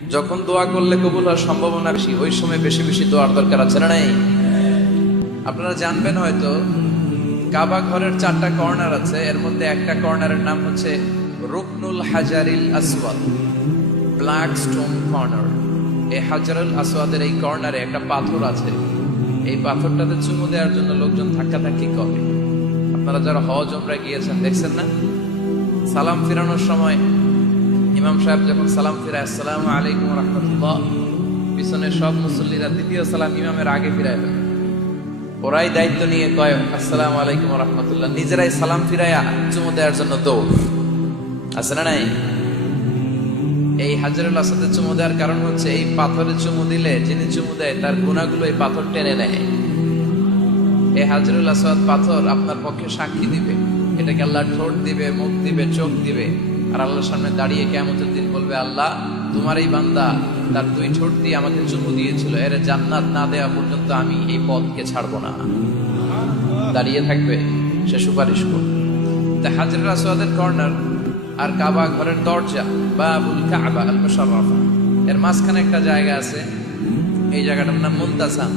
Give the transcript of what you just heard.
যখন দোয়া করলে কবুল হওয়ার সম্ভাবনা বেশি, ওই সময় বেশি বেশি দোয়ার দরকার আছে না নাই? আপনারা জানবেন হয়তো কাবা ঘরের 4টা কর্নার আছে, এর মধ্যে একটা কর্নারের নাম হচ্ছে রুকনুল হাজারিল আসওয়াদ, ব্ল্যাক স্টোন কর্নার। এই হাজারুল আসওয়াদের এই কর্নারে একটা পাথর আছে। এই পাথরটাতে চুমু দেওয়ার জন্য লোকজন ধাক্কাধাক্কি করে। আপনারা যারা হজ উমরা গিয়েছেন দেখছেন না, সালাম ফিরানোর সময় ইমাম সাহেব যখন সালাম ফিরায় আসসালামু আলাইকুম রাহমাতুল্লাহ, পিছনে সব মুসল্লিরা দ্বিতীয় সালাম ইমামের আগে ফিরায় ফেলে। ওরাই দায়িত্ব নিয়ে কয় আসসালামু আলাইকুম রাহমাতুল্লাহ, নিজেরাই সালাম ফিরায়া চুমু দেওয়ার জন্য দৌড়। আছে না নাই? এই হাজারুল আসাদের চুমু দেওয়ার কারণ হচ্ছে এই পাথরে চুমু দিলে যিনি চুমু দেয় তার গুণাগুলো এই পাথর টেনে নেয়। এই হাজারুল আসওয়াদ পাথর আপনার পক্ষে সাক্ষী দিবে, এটাকে আল্লাহ ঠোঁট দিবে, মুখ দিবে, চোখ দিবে, আর আল্লাহর সামনে দাঁড়িয়ে কিয়ামতের দিন বলবে, আল্লাহ তোমার এই বান্দা তার 2 ঠোঁট দিয়ে আমাকে চুমু দিয়েছিল, এর জান্নাত না দেওয়া পর্যন্ত আমি এই পথকে ছাড়বো না। দাঁড়িয়ে থাকবে, সে সুপারিশ করবে। তা হাজরুল আসওয়াদের কর্নার আর কাবা ঘরের দরজা, বাবুল কাবা আল মুশাররাফা, এর মাঝখানে একটা জায়গা আছে। এই জায়গাটার নাম মুলতাসাম।